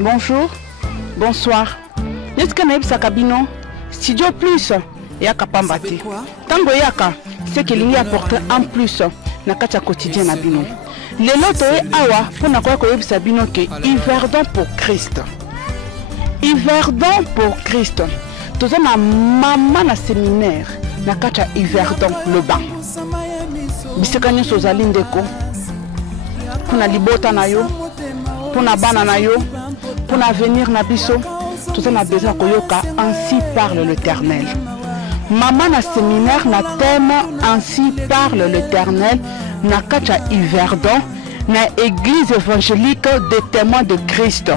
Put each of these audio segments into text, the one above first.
Bonjour, bonsoir. Est-ce que naïb sakabino Studio Plus yaka pambati. Tango yaka c'est que l'ingé apporte en plus na kacha quotidien na bino. Les loto awa pour na ko yeb sabino que Yverdon pour Christ. Yverdon pour Christ. Toza na mama na séminaire na kacha Yverdon le banc. Biseka nyoso zali ndeko. Pour na libota na yo, pour na bana na yo, pour na venir na biso, tout ça na besoin koyoka ainsi parle l'Éternel. Maman na séminaire na thème ainsi parle l'Éternel na kacha Yverdon na église évangélique des témoins de Christ.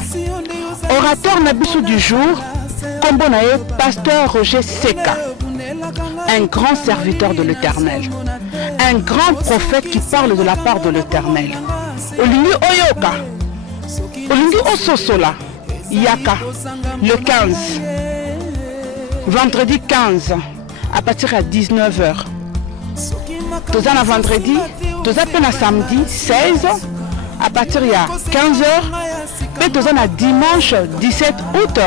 Orateur na biso du jour, kombo na ye pasteur Roger Seka, un grand serviteur de l'Éternel, un grand prophète qui parle de la part de l'Éternel. Olingi oyoka, olingi ososola, yaka, le 15, vendredi 15, à partir de 19h. Toza na vendredi, toza pe na samedi 16, à partir de 15h. Et toza na dimanche 17 août,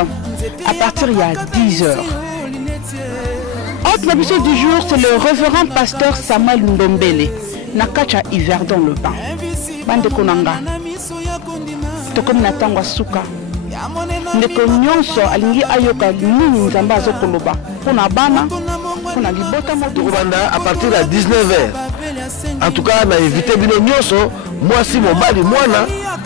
à partir de 10h. Autre épisode du jour, c'est le révérend pasteur Samuel Ndombele, Nakacha Yverdon le banc. Bande konanga. Tokomi na tango suka. Ndeko nyonso alingi ayoka nini nzamba azokoloba. Pona bana, pona libota moto. Tokobanda à partir de 19h. En tout cas, na invité bino nyonso, moi si mobali mwana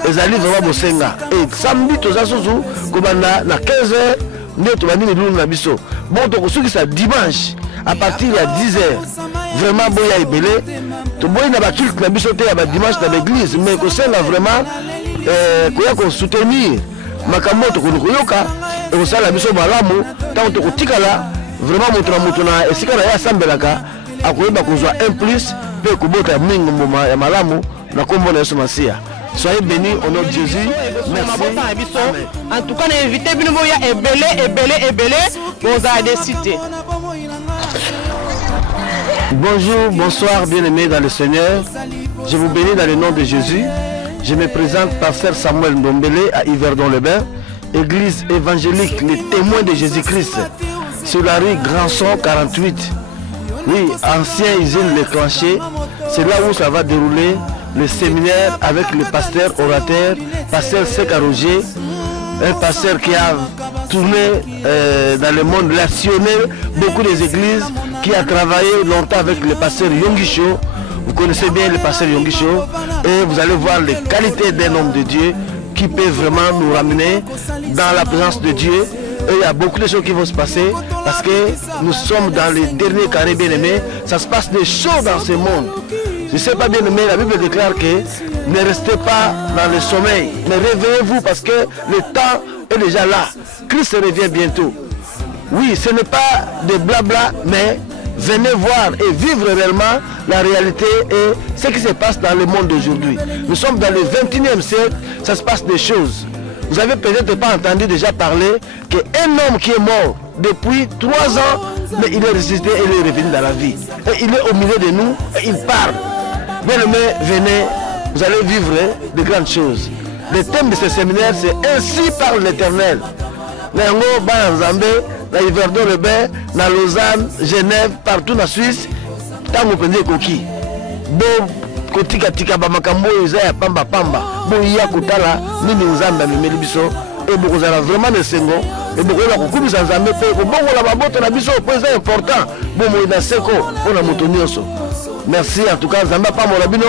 ezali vraiment bosenga. Et samedi toza sozu kobanda na 15h nde tobandi milulu na biso. Bon tokosuki sa dimanche à partir de 10h. Vraiment boya ebele. Toboyi na ba culte na biso te ya ba dimanche na l'église, mais kosenga vraiment koya ko soutenir makambo tokoyoka et kosala biso malamu tant tokotikala vraiment moto na esika na ya sambelaka akoyeba kozwa un plus pe kobota mingi mboma ya malamu na kombo na Yesu Masia. Soyez bénis au nom de Jésus. Merci. En tout cas, on a invité Binoboya ebele pour la cité. Bonjour, bonsoir, bien-aimés dans le Seigneur. Je vous bénis dans le nom de Jésus. Je me présente pasteur Samuel Ndombele à Yverdon-le-Bain, église évangélique, les témoins de Jésus-Christ, sur la rue Grandson 48. Oui, ancien usine Les Clanchers, c'est là où ça va dérouler le séminaire avec le pasteur orateur, pasteur Seka Roger, un pasteur qui a tourné dans le monde relationnel, beaucoup des églises, qui a travaillé longtemps avec le pasteur Yongisho. Vous connaissez bien le pasteur Yongisho et vous allez voir les qualités d'un homme de Dieu qui peut vraiment nous ramener dans la présence de Dieu. Et il y a beaucoup de choses qui vont se passer parce que nous sommes dans les derniers carrés bien-aimés. Ça se passe des choses dans ce monde. Je ne sais pas bien aimé, la Bible déclare que ne restez pas dans le sommeil, mais réveillez-vous parce que le temps est déjà là. Christ revient bientôt. Oui, ce n'est pas de blabla, mais venez voir et vivre réellement la réalité et ce qui se passe dans le monde d'aujourd'hui. Nous sommes dans le 21e siècle, ça se passe des choses. Vous avez peut-être pas entendu déjà parler qu'un homme qui est mort depuis 3 ans, mais il est ressuscité et il est revenu dans la vie. Et il est au milieu de nous et il parle. Bien-aimés, venez, vous allez vivre de grandes choses. Le thème de ce séminaire, c'est ainsi parle l'Éternel. Nango, Banzambe, na Yverdon-le-Bain, na Lausanne, Genève, partout na Suisse, tango pende koki. Bon, kotika tika ba makambo eza ya pamba pamba. Bon ya kotala nini nzambe amemeli biso et bokozala vraiment de sengo et bokola kokumisa nzambe pe ko bongola baboto na biso po eza important. Bon mo na seko pona moto nyonso. Merci en tout cas nzambe pa mo rabino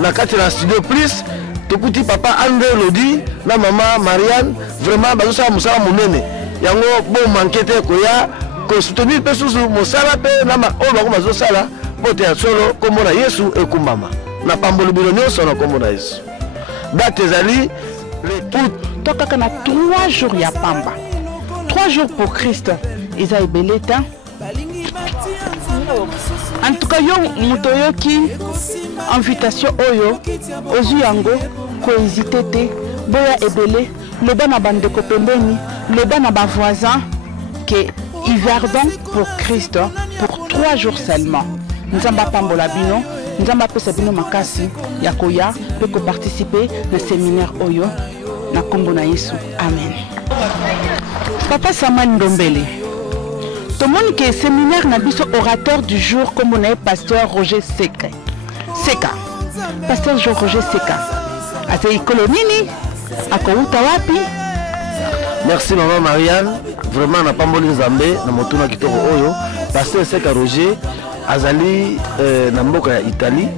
na kati na studio plus. Tokuti papa André Lodi na maman Marianne vraiment bazosa musala munene. Yango bon manquete koya ko soutenir pe susu musala pe na ma o bako mazosala bote ya solo kombo na Yesu ekumbama. Na pambolo bino nyonso na kombo na Yesu. Date ezali pour tokaka na 3 jours ya pamba. 3 jours pour Christ. Eza ebeleta. En tout cas yo mutoyoki invitation oyo ozu yango ko hésiter te boya ebele le bana bande ko pembeni le bana ba voisin que Yverdon pour Christ pour 3 jours seulement. Nzamba pambola bino, nzamba pesa bino makasi ya koya pe ko participer na séminaire oyo na kombo na Yesu. Amen. Papa Samuel Ndombele. Tout le monde qui est séminaire na biso orateur du jour comme on est pasteur Roger Seka. Pasteur Roger Seka. Ate ikolonini akouta wapi? Merci maman Marianne. Vraiment na pamboli Nzambe na motuna kitoko oyo. Pasteur Seka Roger azali na mboka ya Italie.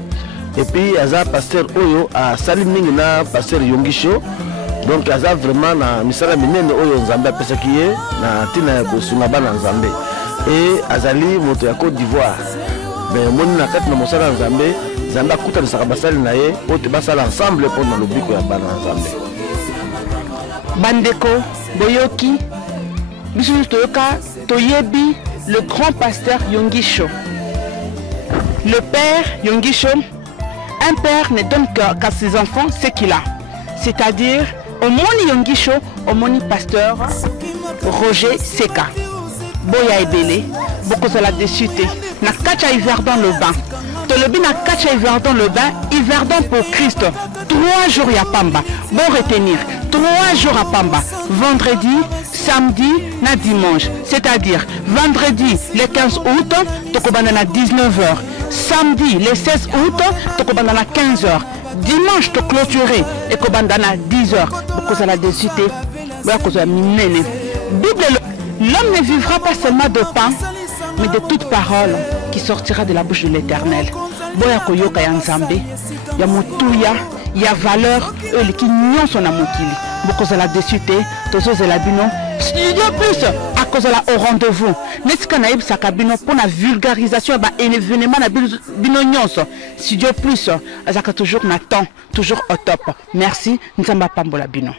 Et puis aza pasteur oyo a sali mingi na pasteur Yongisho. Donc aza vraiment na misala minene oyo Nzambe apesaki ye na tina ya kosunga bana Nzambe. Et azali moto ya Côte d'Ivoire. Mais moni na kati na mosala Nzambe, Nzambe akutanisa basali na ye ote basala ensemble pour na lobiko ya bana Nzambe. Bandeko boyoki bisu toyoka toyebi le grand pasteur Yongisho. Le père Yongisho, un père ne donne qu'à ses enfants ce qu'il a. C'est-à-dire au moni Yongisho, au moni pasteur Roger Seka. Boya ebele, beaucoup de la déchute. Na kacha hiver dans le bain. Tolobi na kacha hiver dans le bain, hiver dans pour Christ. 3 jours ya pamba. Bon retenir, 3 jours à pamba. Vendredi, samedi, na dimanche. C'est-à-dire vendredi le 15 août, tokobana na 19h. Samedi le 16 août, tokobana na 15h. Dimanche to clôturer et kobanda na 10h. Beaucoup de la déchute. Boya kozo minene. Bible. L'homme ne vivra pas seulement de pain, mais de toute parole qui sortira de la bouche de l'Éternel. Boya koyoka ya Nzambe, ya mutuya, ya valeur, qui nyon son amokili. Beaucoup de la déchute, tozo de la bino. Studio plus à cause de la au rendez-vous. N'est-ce qu'on a eu sa cabine pour la vulgarisation et l'événement na bino nyonso. Studio plus, azaka toujours na temps, toujours au top. Merci, Nzamba Pambola bino.